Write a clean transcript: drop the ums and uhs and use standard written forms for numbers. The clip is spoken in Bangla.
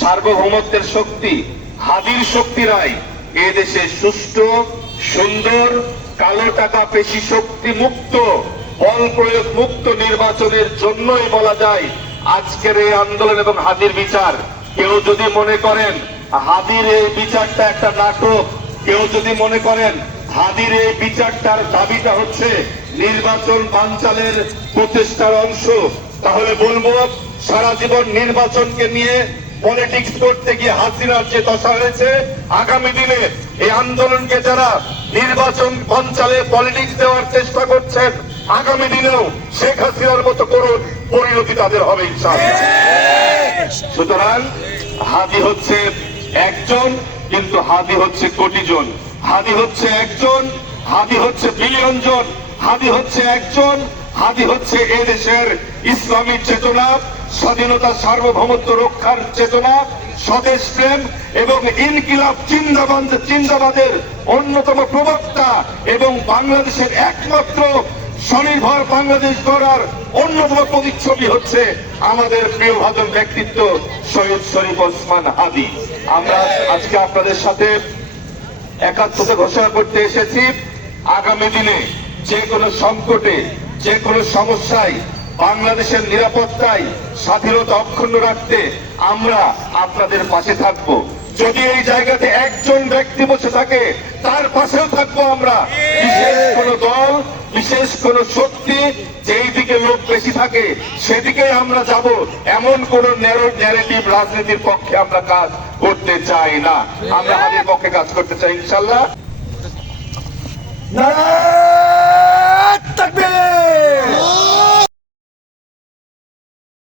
সার্বভৌমত্বের শক্তি, হাদির শক্তিরাই এদেশে সুষ্ঠু, সুন্দর, কালো টাকা পেশি শক্তি মুক্ত, বল প্রয়োগ মুক্ত নির্বাচনের জন্যই বলা যায় আজকের এই আন্দোলন এবং হাদির বিচার। কেউ যদি মনে করেন হাদির এই বিচারটা একটা নাটক, কেউ যদি মনে করেন হাদির এই বিচারটার দাবিটা হচ্ছে নির্বাচন বানচালের প্রচেষ্টার অংশ, তাহলে বলবো সারা জীবন নির্বাচনকে নিয়ে পলিটিক্স করতে গিয়ে হাসিনার যে দশা হয়েছে, আগামী দিনে এই আন্দোলনকে যারা নির্বাচন বানচালে পলিটিক্স দেওয়ার চেষ্টা করছেন, আগামী দিনেও শেখ হাসিনার মতো করুন পরিণতি তাদের হবে ইনশাআল্লাহ। সুতরাং হাদি হচ্ছে একজন, কিন্তু হাদি হচ্ছে কোটি জন। হাদি হচ্ছে একজন, হাদি হচ্ছে বিলিয়ন জন। হাদি হচ্ছে একজন, হাদি হচ্ছে এদেশের ইসলামী চেতনা, স্বাধীনতা সার্বভৌমত্ব রক্ষার চেতনা, স্বদেশ প্রেম এবং ইনকিলাব চিন্তাবাদের অন্যতম প্রবক্তা এবং বাংলাদেশের একমাত্র স্বনির্ভর বাংলাদেশ গড়ার অন্যতম প্রতিচ্ছবি হচ্ছে আমাদের প্রিয় ভাজন ব্যক্তিত্ব শহীদ শরীফ ওসমান হাদি। আমরা আজকে আপনাদের সাথে একাত্মতা ঘোষণা করতে এসেছি। আগামী দিনে যে কোনো সংকটে, যে কোনো সমস্যায়, বাংলাদেশের নিরাপত্তায়, স্বাধীনতা অক্ষুণ্ণ রাখতে আমরা আপনাদের পাশে থাকব। যদি এই জায়গাতে একজন ব্যক্তি বসে থাকে, তার পাশেও থাকবো আমরা। বিশেষ কোন দল, বিশেষ কোন শক্তি যেই দিকে লোক বেশি থাকে সেদিকে আমরা যাব, এমন কোন ন্যারেটিভ রাজনীতির পক্ষে আমরা কাজ করতে চাই না। আমরা হাদির পক্ষে কাজ করতে চাই ইনশাআল্লাহ। নারায়ে তাকবীর।